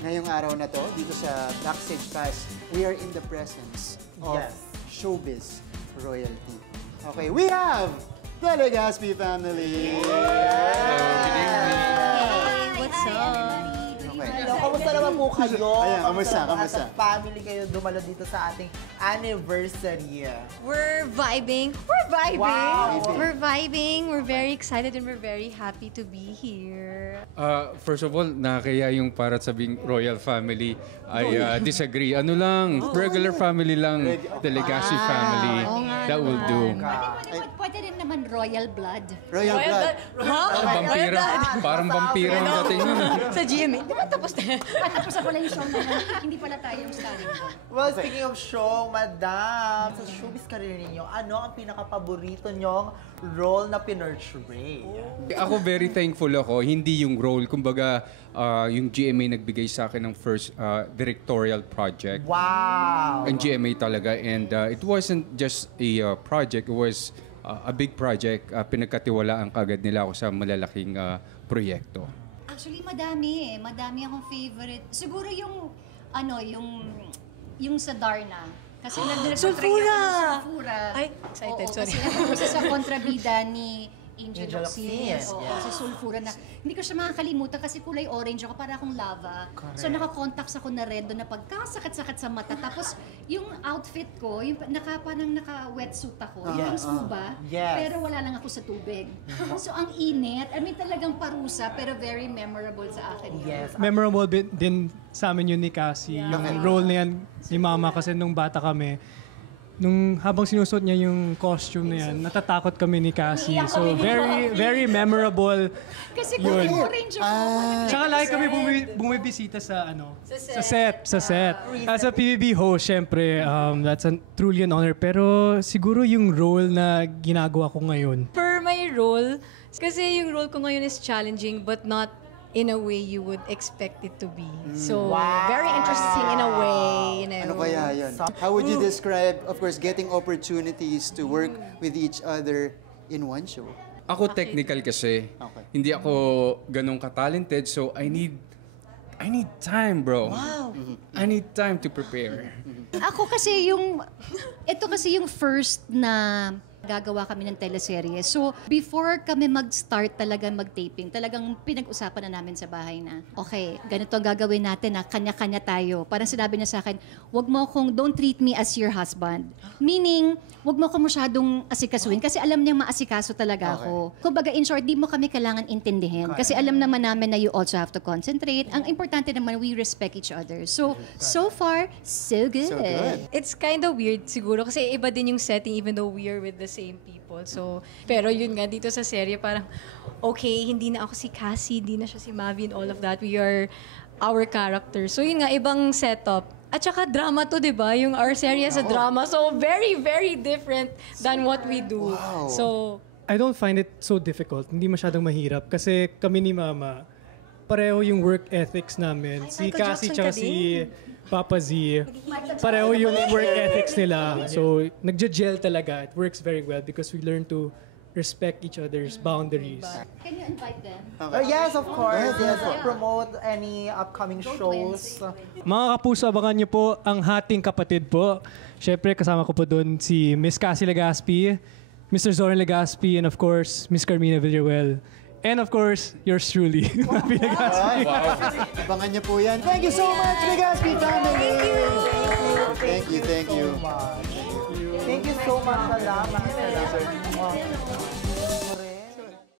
ngayong araw na to, dito sa Backstage Pass, we are in the presence of showbiz royalty. Okay, we have the Legaspi family! Hey, what's up? Hello, kamusta naman po kayo? Ayan, kamusta? Family kayo dumalo dito sa ating anniversary. We're vibing. We're vibing. Wow. We're vibing. We're very excited and we're very happy to be here. First of all, nakakaya yung para sabing royal family. I disagree. Ano lang, regular family lang, the Legaspi family. That will do. Pwede rin naman royal blood. Royal blood. Vampira. Parang vampira ang dating nun. Sa GMA. Di ba tapos na? Tapos na pala yung show na yun. Hindi pala tayo yung starring ko. Well, speaking of show, madam, sa showbiz career ninyo, ano ang pinaka-paborito nyong role na pinurture? Ako very thankful ako. Hindi yung role. Kumbaga, yung GMA nagbigay sa akin ng first directorial project. Wow! Ang GMA talaga. And it wasn't just a project. It was a big project. Pinagkatiwalaan kagad nila ako sa malalaking proyekto. Actually, madami eh. Madami akong favorite. Siguro yung, yung sa Darna. Kasi Sulfura! Sulfura. Ay, excited, Oo, sorry. Kasi sa kontrabida ni Angel Oxis. Oo, sa Sulfura na. Hindi ko siya makakalimutan kasi kulay orange ako, para akong lava. Correct. So naka-contacts ako na red doon na pagkasakit-sakit sa mata. Tapos yung outfit ko, yung parang naka-wetsuit ako, yung scuba, pero wala lang ako sa tubig. So ang init, I mean talagang parusa, pero very memorable sa akin. Yes. Memorable din sa amin yun ni Cassie. Yung role na yan ni Mama kasi nung bata kami. Nung habang sinusuot niya yung costume na yan, natatakot kami ni Cassie. So very memorable. Kasi kulay yun. orange ako. Tsaka lagi kami bumibisita sa set. As a PBB host, syempre, that's truly an honor. Pero siguro yung role na ginagawa ko ngayon. For my role, kasi yung role ko ngayon is challenging but not in a way you would expect it to be. So, very interesting in a way. Ano kaya yun? How would you describe, of course, getting opportunities to work with each other in one show? Ako technical kasi. Okay. Hindi ako ganun ka-talented. So, I need time, bro. Wow. I need time to prepare. Ako kasi ito kasi yung first na gagawa kami ng teleserye. So, before kami mag-start talaga mag-taping, talagang pinag-usapan na namin sa bahay na, okay, ganito gagawin natin na kanya-kanya tayo. Parang sinabi niya sa akin, don't treat me as your husband. Meaning, wag mo akong masyadong asikasuhin kasi alam niyang maasikaso talaga ako. Kumbaga, in short, di mo kami kailangan intindihin kasi alam naman namin na you also have to concentrate. Ang importante naman, we respect each other. So far, so good. It's kind of weird siguro kasi iba din yung setting even though we are with the same people. So, pero yun nga, dito sa serye parang, okay, hindi na ako si Cassie, hindi na siya si Mavi and all of that. We are our characters. So yun nga, ibang setup. At saka drama to, di ba? Yung our serye sa drama. So very, very different than what we do. Wow. So, I don't find it so difficult. Hindi masyadong mahirap. Kasi kami ni Mama, pareho yung work ethics namin. Ay, Si Michael Cassie Jackson tsaka ka si Papa Z, pareho yung work ethics nila. So, nagja-gel talaga. It works very well because we learn to respect each other's boundaries. Can you invite them? Yes, of course. Yes, promote any upcoming shows. Mga kapuso, abangan niyo po ang Hating Kapatid po. Siyempre, kasama ko po doon si Miss Cassie Legaspi, Mr. Zoran Legaspi, and of course, Miss Carmina Villaruel. And of course, yours truly, Mavi Legaspi. Abangan niyo po yan. Thank you so much, Legaspi family! Thank you. Thank you so much. Salamat.